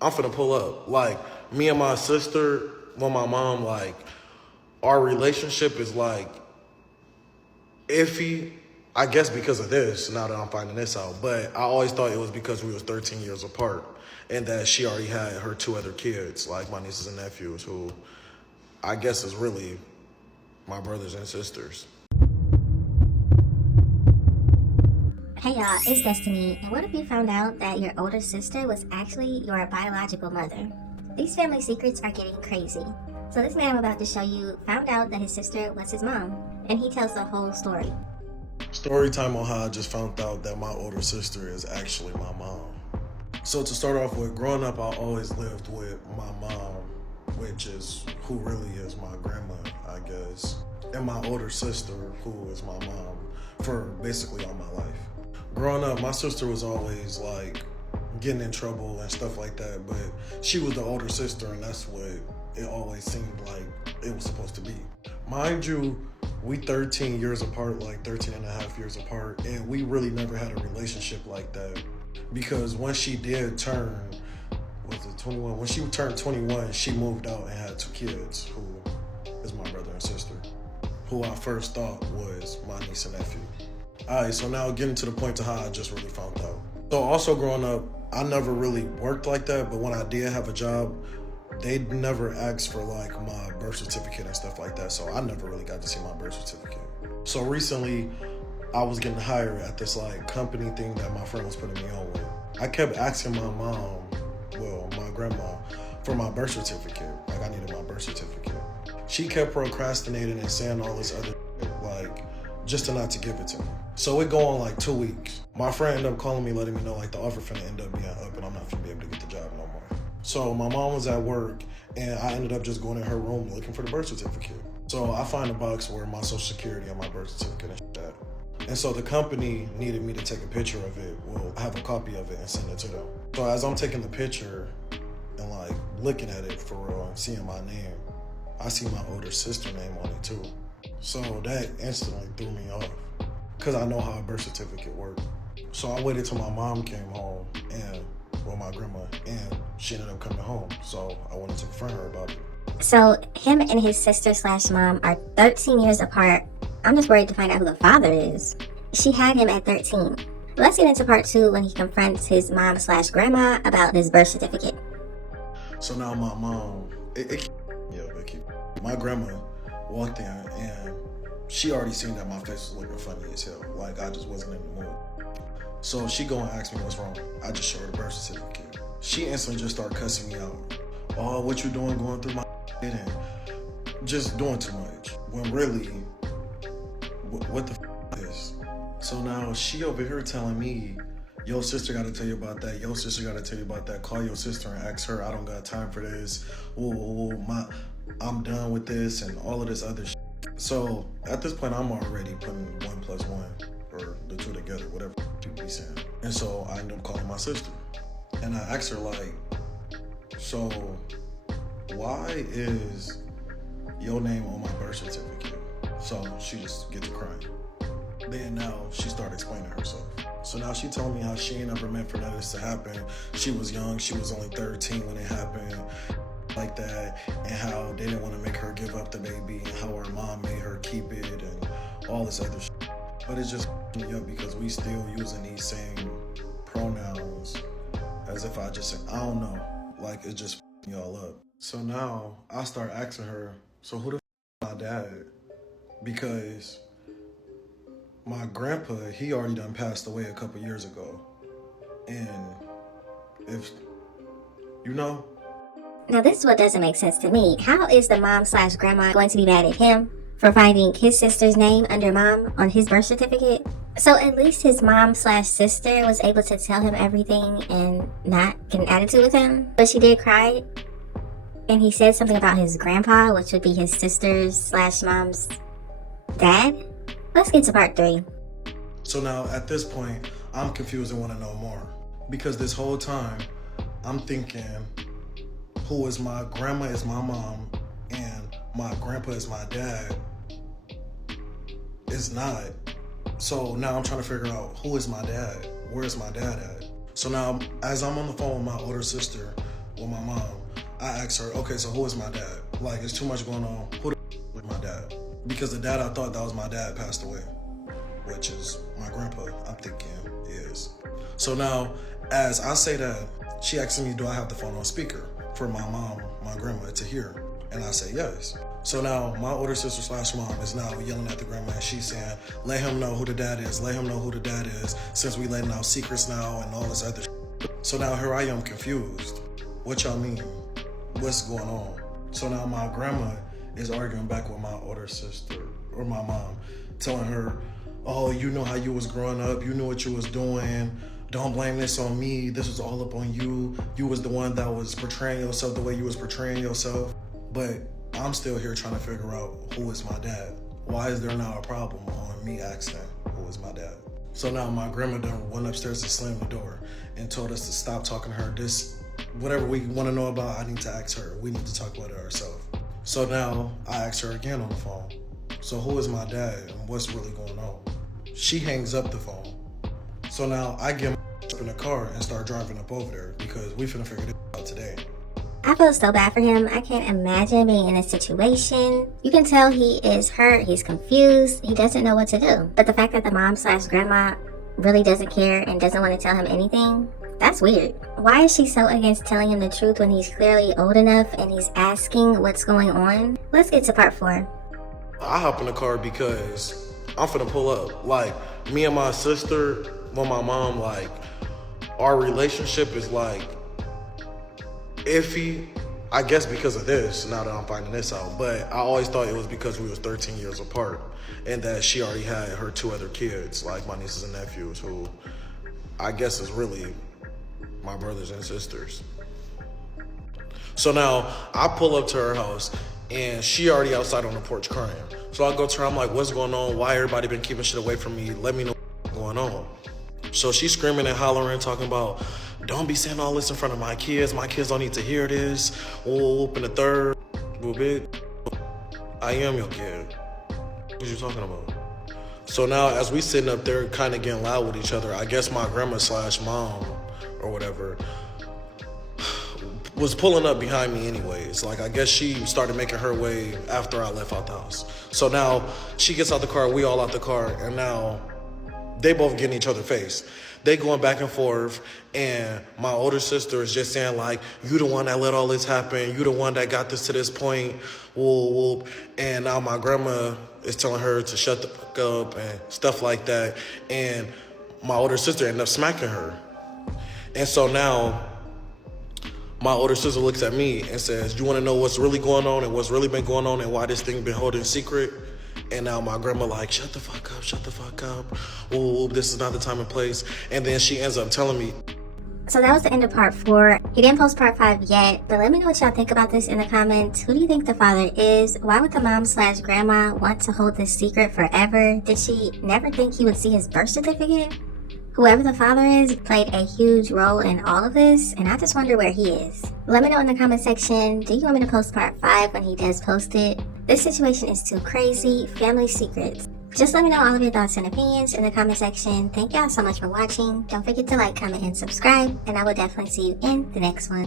I'm finna pull up. Like, me and my sister, well, my mom, like, our relationship is like iffy. I guess because of this, now that I'm finding this out. But I always thought it was because we was 13 years apart and that she already had her 2 other kids, like my nieces and nephews, who I guess is really my brothers and sisters. Hey y'all, it's Destiny, and what if you found out that your older sister was actually your biological mother? These family secrets are getting crazy. So this man I'm about to show you found out that his sister was his mom, and he tells the whole story. Story time on how I just found out that my older sister is actually my mom. So to start off with, growing up, I always lived with my mom, which is who really is my grandma, I guess, and my older sister, who is my mom, for basically all my life. Growing up, my sister was always like getting in trouble and stuff like that, but she was the older sister, and that's what it always seemed like it was supposed to be. Mind you, we 13 years apart, like 13 and a half years apart, and we really never had a relationship like that. Because when she did turn, was it 21? When she turned 21, she moved out and had 2 kids, who is my brother and sister, who I first thought was my niece and nephew. Alright, so now getting to the point to how I just really found out. So also growing up, I never really worked like that, but when I did have a job, they never asked for like my birth certificate and stuff like that, so I never really got to see my birth certificate. So recently, I was getting hired at this like company thing that my friend was putting me on with. I kept asking my mom, well, my grandma, for my birth certificate. Like I needed my birth certificate. She kept procrastinating and saying all this other shit, like just to not to give it to me. So it go on like 2 weeks. My friend ended up calling me, letting me know like the offer finna end up being up and I'm not finna be able to get the job no more. So my mom was at work and I ended up just going in her room looking for the birth certificate. So I find a box where my social security and my birth certificate and shit at. And so the company needed me to take a picture of it. Well, I have a copy of it and send it to them. So as I'm taking the picture and like looking at it for real and seeing my name, I see my older sister name on it too. So that instantly threw me off because I know how a birth certificate works. So I waited till my mom came home and, well, my grandma, and she ended up coming home. So I wanted to confront her about it. So him and his sister slash mom are 13 years apart. I'm just worried to find out who the father is. She had him at 13. Let's get into part 2 when he confronts his mom slash grandma about his birth certificate. So now my mom, my grandma walked in and she already seen that my face was looking funny as hell. Like I just wasn't in the mood. So she go and ask me what's wrong. I just showed her the birth certificate. She instantly just started cussing me out. Oh, what you doing going through my and just doing too much. When really, what the is? So now she over here telling me, your sister got to tell you about that. Your sister got to tell you about that. Call your sister and ask her. I don't got time for this. I'm done with this and all of this other shit. So at this point, I'm already putting 1 plus 1 or the 2 together, whatever you be saying. And so I end up calling my sister. And I asked her like, so why is your name on my birth certificate? So she just gets to crying. Then now she started explaining herself. So now she told me how she ain't never meant for none of this to happen. She was young, she was only 13 when it happened, like that, and how they didn't want to make her give up the baby, and how her mom made her keep it, and all this other shit. But it's just me up because we still using these same pronouns as if I don't know, like it's just y'all up. So now I start asking her, so who the is my dad? Because my grandpa, he already done passed away a couple years ago. And if, you know? Now this is what doesn't make sense to me. How is the mom slash grandma going to be mad at him for finding his sister's name under mom on his birth certificate? So at least his mom slash sister was able to tell him everything and not get an attitude with him. But she did cry. And he said something about his grandpa, which would be his sister's slash mom's dad. Let's get to part 3. So now at this point, I'm confused and want to know more. Because this whole time, I'm thinking, who is my grandma is my mom and my grandpa is my dad. It's not. So now I'm trying to figure out who is my dad? Where is my dad at? So now as I'm on the phone with my older sister, with my mom, I asked her, okay, so who is my dad? Like, it's too much going on. Who the is my dad? Because the dad I thought that was my dad passed away, which is my grandpa, I'm thinking is. So now, as I say that, she asks me, do I have the phone on speaker for my mom, my grandma to hear? And I say yes. So now my older sister slash mom is now yelling at the grandma and she's saying, let him know who the dad is, let him know who the dad is, since we letting out secrets now and all this other shit. So now here I am confused. What y'all mean? What's going on? So now my grandma is arguing back with my older sister or my mom, telling her, oh, you know how you was growing up, you knew what you was doing, don't blame this on me, this was all up on you, you was the one that was portraying yourself the way you was portraying yourself. But I'm still here trying to figure out who is my dad. Why is there now a problem on me asking who is my dad? So now my grandma done went upstairs and slammed the door and told us to stop talking to her. This, whatever we want to know about, I need to ask her. We need to talk about it ourselves. So now I asked her again on the phone. So who is my dad and what's really going on? She hangs up the phone. So now I get my in the car and start driving up over there because we finna figure this out today. I feel so bad for him. I can't imagine being in this situation. You can tell he is hurt, he's confused, he doesn't know what to do. But the fact that the mom slash grandma really doesn't care and doesn't want to tell him anything, that's weird. Why is she so against telling him the truth when he's clearly old enough and he's asking what's going on? Let's get to part 4. I hop in the car because I'm finna pull up. Like, me and my sister, well, my mom, like, our relationship is like iffy, I guess because of this, now that I'm finding this out. But I always thought it was because we was 13 years apart and that she already had her 2 other kids, like my nieces and nephews, who I guess is really my brothers and sisters. So now I pull up to her house and she already outside on the porch crying. So I go to her, I'm like, what's going on? Why everybody been keeping shit away from me? Let me know what's going on. So she's screaming and hollering, talking about, don't be saying all this in front of my kids. My kids don't need to hear this. Whoop in the third. Whoop it. I am your kid. What you talking about? So now as we sitting up there kind of getting loud with each other, I guess my grandma slash mom or whatever was pulling up behind me anyways. Like, I guess she started making her way after I left out the house. So now she gets out the car, we all out the car, and now they both get in each other's face. They going back and forth, and my older sister is just saying, like, you the one that let all this happen, you the one that got this to this point, whoop, whoop. And now my grandma is telling her to shut the fuck up and stuff like that. And my older sister ended up smacking her. And so now my older sister looks at me and says, you want to know what's really going on and what's really been going on and why this thing been holding secret? And now my grandma like, shut the fuck up. Oh, this is not the time and place. And then she ends up telling me. So that was the end of part 4. He didn't post part 5 yet, but let me know what y'all think about this in the comments. Who do you think the father is? Why would the mom slash grandma want to hold this secret forever? Did she never think he would see his birth certificate? Whoever the father is played a huge role in all of this, and I just wonder where he is. Let me know in the comment section, do you want me to post part 5 when he does post it? This situation is too crazy. Family secrets. Just let me know all of your thoughts and opinions in the comment section. Thank y'all so much for watching. Don't forget to like, comment, and subscribe, and I will definitely see you in the next one.